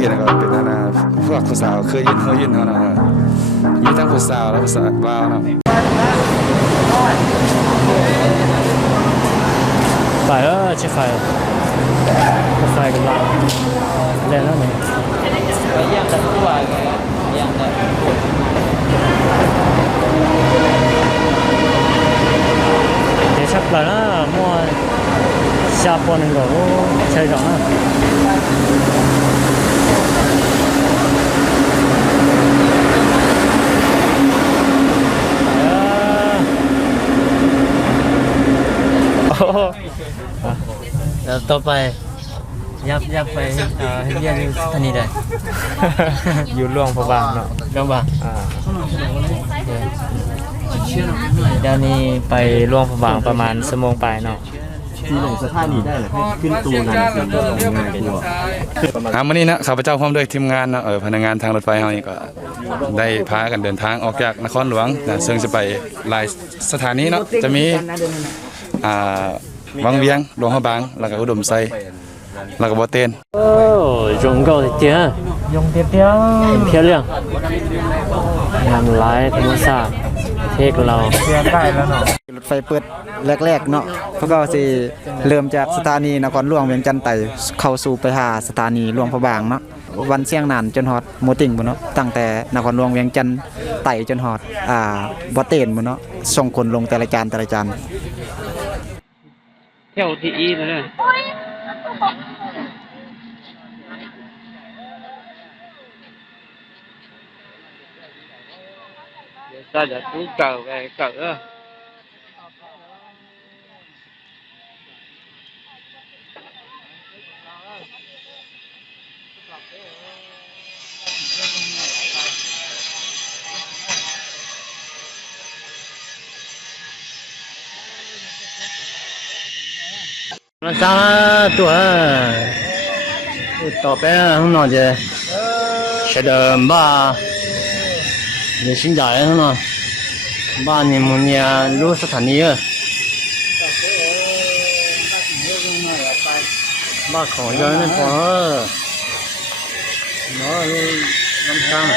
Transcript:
เห็นก็เป็นนานาพวกผู้สาวเคยยินเขานะมีทั้งผู้สาวและผู้สาวบ้าวนะไปแล้วใช่ไฟกำลังเล่นแล้วเนี่ยย่างแต่ตัวย่างแต่เดี๋ยวชักแล้วนะมั่ว下坡那个车上啊。แล้วต่อไปยับไปให้เรียนอยู่สถานีใดอยู่หลวงพระบางเนาะหลวงพระบางเดี๋ยวนี้ไปหลวงพระบางประมาณชั่วโมงปลายเนาะที่ลงสถานีได้เลยให้ขึ้นตูนั่นคือตัวลงง่ายกว่าวันนี้นะข้าพเจ้าพร้อมด้วยทีมงานนะพนักงานทางรถไฟเฮานี่ก็ได้พากันเดินทางออกจากนครหลวงนะซึ่งจะไปหลายสถานีเนาะจะมีวังเวียงหลวงพระบางแล้วก็อุดมไซแล้วก็บ่เต้นโอ้ยง高的点用点点漂亮งามหลายธรรมชาติเทศเราเสียใกล้แล้วเนาะรถไฟเปิดแรกๆเนาะเขาก็สิเริ่มจากสถานีนครหลวงเวียงจันทน์ไต่เข้าสู่ไปหาสถานีหลวงพระบางเนาะวันเสี่ยงนานจนฮอดโมติงบ่เนาะตั้งแต่นครหลวงเวียงจันทน์ไต่จนฮอดบ่เต้นบ่เนาะส่งคนลงแต่ละจานเที่ยวที่อีนั่นน่ะta đã cứ cờ về cờ á nó sao tuổi tao bé không nói gì sẽ đợi ba để sinh giải không nào ba年một nhà lúc sát thành đi ba khỏi rồi nên có nó năm trăm